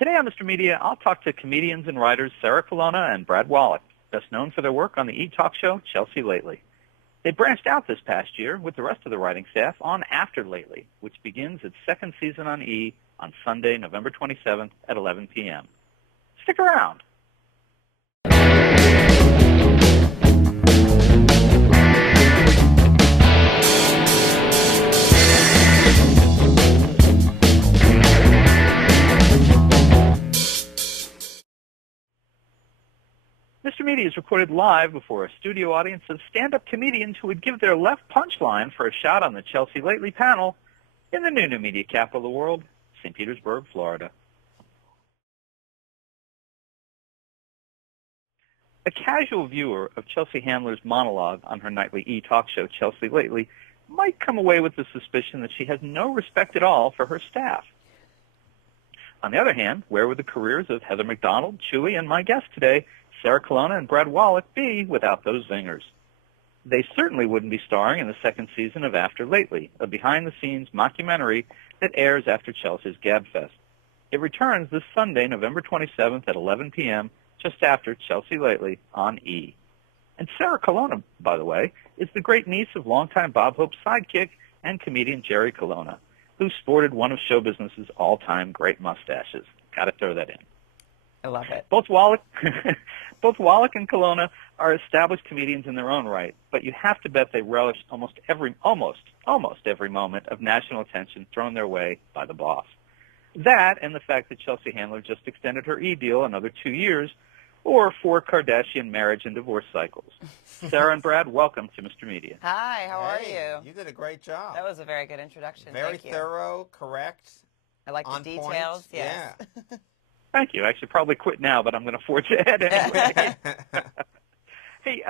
Today on Mr. Media, I'll talk to comedians and writers Sarah Colonna and Brad Wollack, best known for their work on the e-talk show Chelsea Lately. They branched out this past year with the rest of the writing staff on After Lately, which begins its second season on E! On Sunday, November 27th at 11 p.m. Stick around. Mr. Media is recorded live before a studio audience of stand-up comedians who would give their left punchline for a shot on the Chelsea Lately panel in the new media capital of the world, St. Petersburg, Florida. A casual viewer of Chelsea Handler's monologue on her nightly e-talk show, Chelsea Lately, might come away with the suspicion that she has no respect at all for her staff. On the other hand, where would the careers of Heather McDonald, Chewy, and my guest today, Sarah Colonna and Brad Wollack, be without those zingers? They certainly wouldn't be starring in the second season of After Lately, a behind-the-scenes mockumentary that airs after Chelsea's gabfest. It returns this Sunday, November 27th at 11 p.m., just after Chelsea Lately on E! And Sarah Colonna, by the way, is the great niece of longtime Bob Hope's sidekick and comedian Jerry Colonna, who sported one of show business's all-time great mustaches. Got to throw that in. I love it. Both Wollack and Colonna are established comedians in their own right, but you have to bet they relish almost every moment of national attention thrown their way by the boss. That and the fact that Chelsea Handler just extended her E-deal another 2 years, or 4 Kardashian marriage and divorce cycles. Sarah and Brad, welcome to Mr. Media. Hi, how are you? You did a great job. That was a very good introduction. Very Thank you. Thorough, correct. I like the details. Yes. Yeah. Thank you. I should probably quit now, but I'm going to forge ahead anyway. Hey,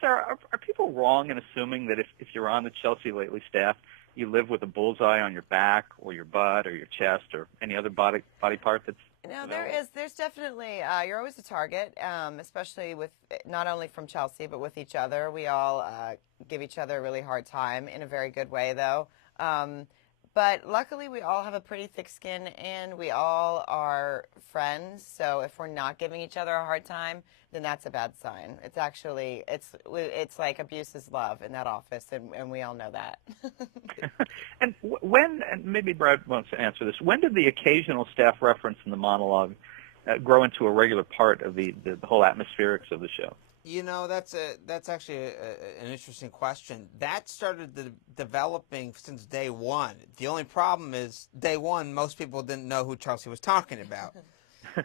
Sarah, are people wrong in assuming that if you're on the Chelsea Lately staff, you live with a bullseye on your back or your butt or your chest or any other body part that's No, there's definitely, you're always a target, especially with, not only from Chelsea, but with each other. We all give each other a really hard time in a very good way, though. But luckily, we all have a pretty thick skin, and we all are friends. So if we're not giving each other a hard time, then that's a bad sign. It's actually, it's like abuse is love in that office, and we all know that. And when, and maybe Brad wants to answer this, when did the occasional staff reference in the monologue grow into a regular part of the whole atmospherics of the show? You know, that's actually an interesting question. That started developing since day one. The only problem is, day one, most people didn't know who Chelsea was talking about.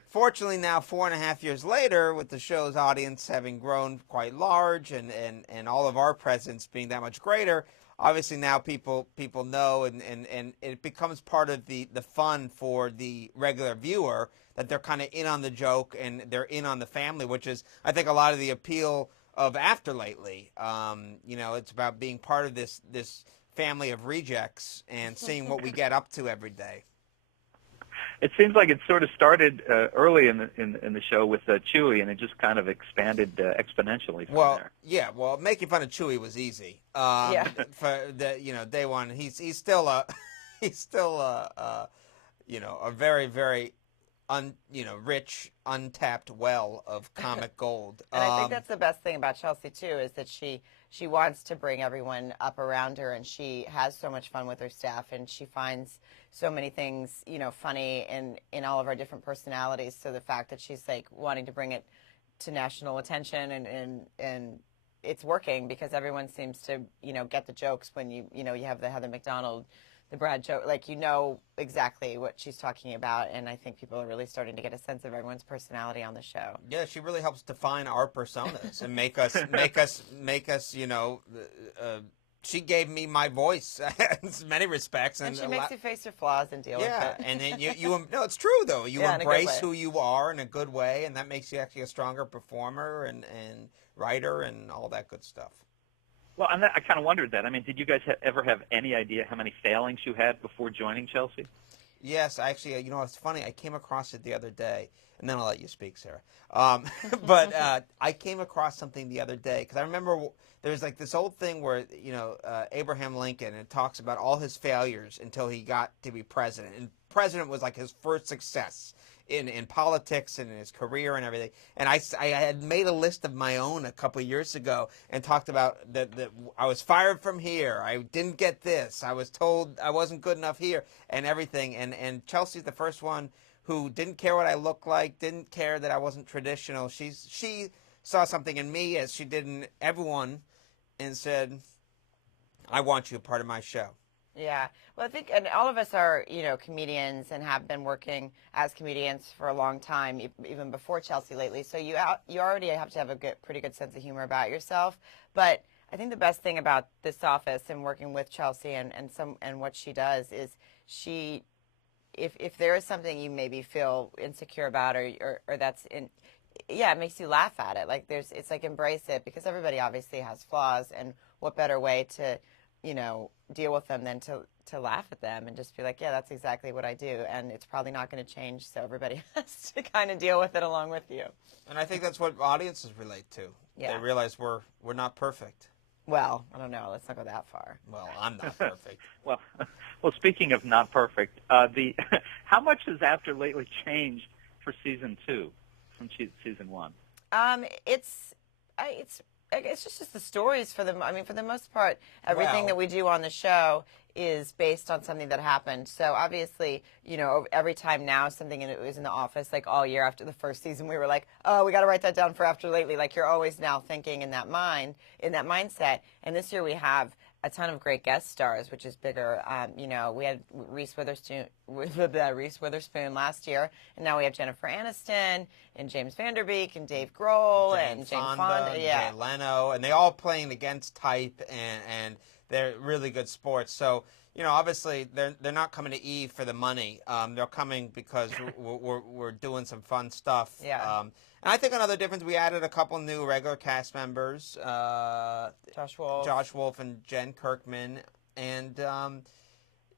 Fortunately, now 4.5 years later, with the show's audience having grown quite large and all of our presence being that much greater, obviously now people know, and it becomes part of the fun for the regular viewer, that they're kind of in on the joke and they're in on the family, which is, I think, a lot of the appeal of After Lately. You know, it's about being part of this family of rejects and seeing what we get up to every day. It seems like it sort of started early in the show with Chewy, and it just kind of expanded exponentially from there. Yeah. Well, making fun of Chewy was easy. Yeah. For day one, he's still a very, very rich, untapped well of comic gold. And I think that's the best thing about Chelsea, too, is that she wants to bring everyone up around her, and she has so much fun with her staff, and she finds so many things, funny in all of our different personalities. So the fact that she's, like, wanting to bring it to national attention, and it's working, because everyone seems to, get the jokes when you have the Heather McDonald, the Brad joke, like, exactly what she's talking about, and I think people are really starting to get a sense of everyone's personality on the show. Yeah, she really helps define our personas and make us, she gave me my voice in many respects. And she makes you face your flaws and deal with it. Yeah, and then no, it's true, though. You embrace who you are in a good way, and that makes you actually a stronger performer and writer and all that good stuff. Well, and I kind of wondered that. I mean, did you guys ever have any idea how many failings you had before joining Chelsea? Yes, actually, it's funny. I came across it the other day. and then I'll let you speak, Sarah. But I came across something the other day, because I remember there's like this old thing where, Abraham Lincoln, it talks about all his failures until he got to be president. And president was like his first success in politics and in his career and everything. And I had made a list of my own a couple of years ago and talked about that I was fired from here. I didn't get this. I was told I wasn't good enough here and everything. And Chelsea's the first one who didn't care what I looked like, didn't care that I wasn't traditional. She saw something in me, as she did in everyone, and said, I want you a part of my show. Yeah. Well, I think, and all of us are, comedians and have been working as comedians for a long time, even before Chelsea lately. So you already have to have a pretty good sense of humor about yourself. But I think the best thing about this office and working with Chelsea and what she does is if there is something you maybe feel insecure about or that's it makes you laugh at it. Like it's like embrace it, because everybody obviously has flaws, and what better way to deal with them than to laugh at them and just be like, yeah, that's exactly what I do, and it's probably not going to change, so everybody has to kind of deal with it along with you. And I think that's what audiences relate to. Yeah. They realize we're not perfect. Well, I don't know. Let's not go that far. Well, I'm not perfect. well, speaking of not perfect, how much has After Lately changed for season 2 from season 1? It's just the stories for them. I mean, for the most part, everything that we do on the show is based on something that happened. So obviously, every time now something was in the office, like all year after the first season, we were like, oh, we got to write that down for After Lately. Like you're always now thinking in that mindset. And this year we have a ton of great guest stars, which is bigger. We had Reese Witherspoon last year, and now we have Jennifer Aniston and James Van Der Beek and Dave Grohl and Jane Fonda, Jay Leno, and they all playing against type, and they're really good sports. So obviously they're not coming to E for the money. They're coming because we're doing some fun stuff. Yeah. And I think another difference, we added a couple new regular cast members, Josh Wolf and Jen Kirkman, and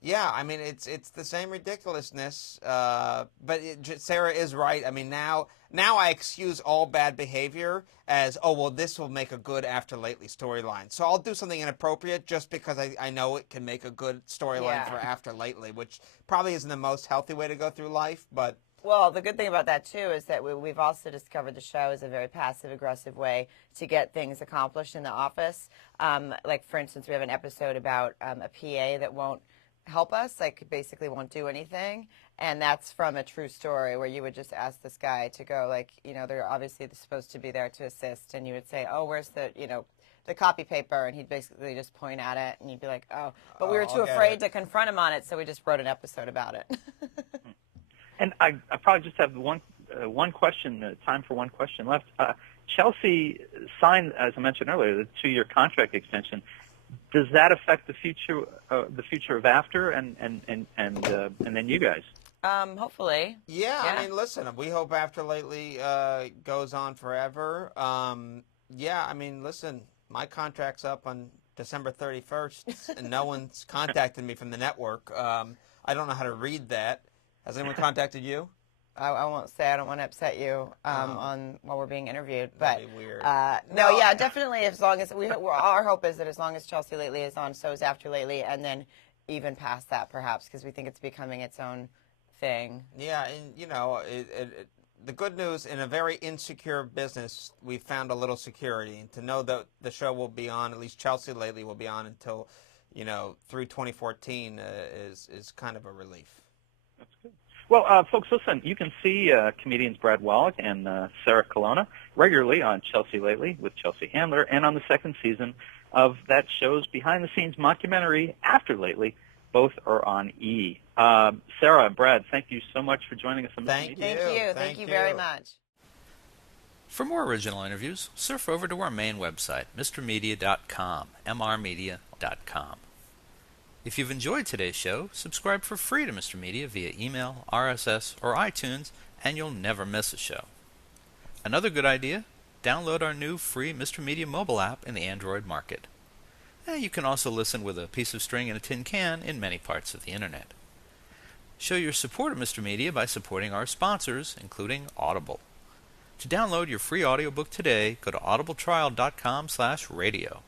it's the same ridiculousness. But Sarah is right. I mean, now I excuse all bad behavior as, this will make a good After Lately storyline. So I'll do something inappropriate just because I know it can make a good storyline for After Lately, which probably isn't the most healthy way to go through life, but. Well, the good thing about that, too, is that we've also discovered the show is a very passive-aggressive way to get things accomplished in the office. Like, for instance, we have an episode about a PA that won't help us, like basically won't do anything. And that's from a true story where you would just ask this guy to go, like, they're obviously supposed to be there to assist. And you would say, oh, where's the copy paper? And he'd basically just point at it. And you'd be like, oh. But we were too afraid to confront him on it, so we just wrote an episode about it. And I probably just have one question, time for one question left. Chelsea signed, as I mentioned earlier, the 2-year contract extension. Does that affect the future of After and then you guys? Hopefully. Yeah, I mean, listen, we hope After Lately goes on forever. Listen, my contract's up on December 31st, and no one's contacted me from the network. I don't know how to read that. Has anyone contacted you? I won't say. I don't want to upset you while we're being interviewed. But that'd be weird. Definitely. As long as our hope is that as long as Chelsea Lately is on, so is After Lately, and then even past that, perhaps, because we think it's becoming its own thing. Yeah, and the good news, in a very insecure business, we found a little security, and to know that the show will be on, at least Chelsea Lately will be on until through 2014 is kind of a relief. That's good. Well, folks, listen, you can see comedians Brad Wollack and Sarah Colonna regularly on Chelsea Lately with Chelsea Handler, and on the second season of that show's behind-the-scenes mockumentary, After Lately. Both are on E! Sarah and Brad, thank you so much for joining us on Mr. Media. Thank you very much. For more original interviews, surf over to our main website, mrmedia.com, mrmedia.com. If you've enjoyed today's show, subscribe for free to Mr. Media via email, RSS, or iTunes, and you'll never miss a show. Another good idea, download our new free Mr. Media mobile app in the Android market. You can also listen with a piece of string and a tin can in many parts of the internet. Show your support of Mr. Media by supporting our sponsors, including Audible. To download your free audiobook today, go to audibletrial.com/radio.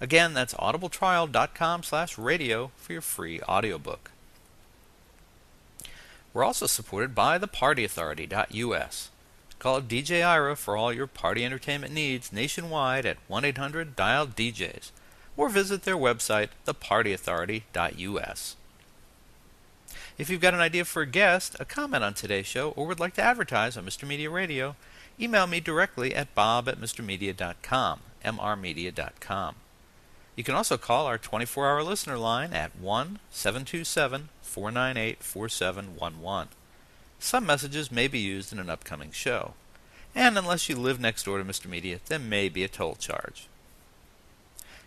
Again, that's audibletrial.com/radio for your free audiobook. We're also supported by thepartyauthority.us. Call DJ Ira for all your party entertainment needs nationwide at 1-800-DIAL-DJs or visit their website, thepartyauthority.us. If you've got an idea for a guest, a comment on today's show, or would like to advertise on Mr. Media Radio, email me directly at bob@mrmedia.com, mrmedia.com. You can also call our 24-hour listener line at 1-727-498-4711. Some messages may be used in an upcoming show. And unless you live next door to Mr. Media, there may be a toll charge.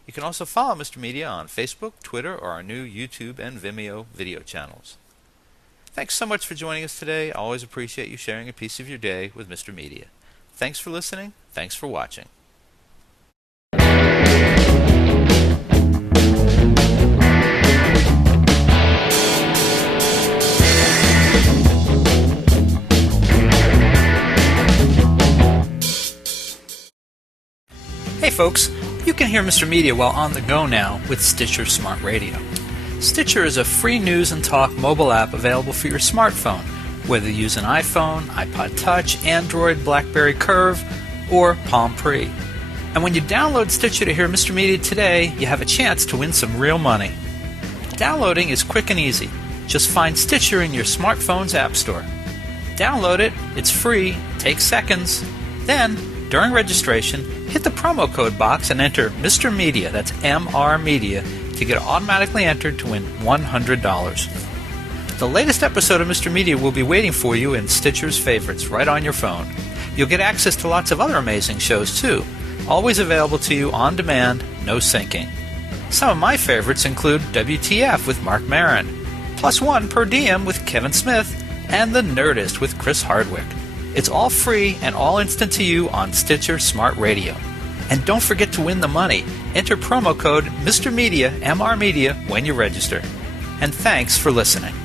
You can also follow Mr. Media on Facebook, Twitter, or our new YouTube and Vimeo video channels. Thanks so much for joining us today. I always appreciate you sharing a piece of your day with Mr. Media. Thanks for listening. Thanks for watching. Hey folks, you can hear Mr. Media while on the go now with Stitcher Smart Radio. Stitcher is a free news and talk mobile app available for your smartphone, whether you use an iPhone, iPod Touch, Android, BlackBerry Curve, or Palm Pre. And when you download Stitcher to hear Mr. Media today, you have a chance to win some real money. Downloading is quick and easy. Just find Stitcher in your smartphone's app store. Download it, it's free, takes seconds. Then, during registration, hit the promo code box and enter Mr. Media, that's MR Media, to get automatically entered to win $100. The latest episode of Mr. Media will be waiting for you in Stitcher's favorites right on your phone. You'll get access to lots of other amazing shows too, always available to you on demand, no syncing. Some of my favorites include WTF with Mark Maron, Plus One Per Diem with Kevin Smith, and The Nerdist with Chris Hardwick. It's all free and all instant to you on Stitcher Smart Radio. And don't forget to win the money. Enter promo code Mr. Media, MR Media, when you register. And thanks for listening.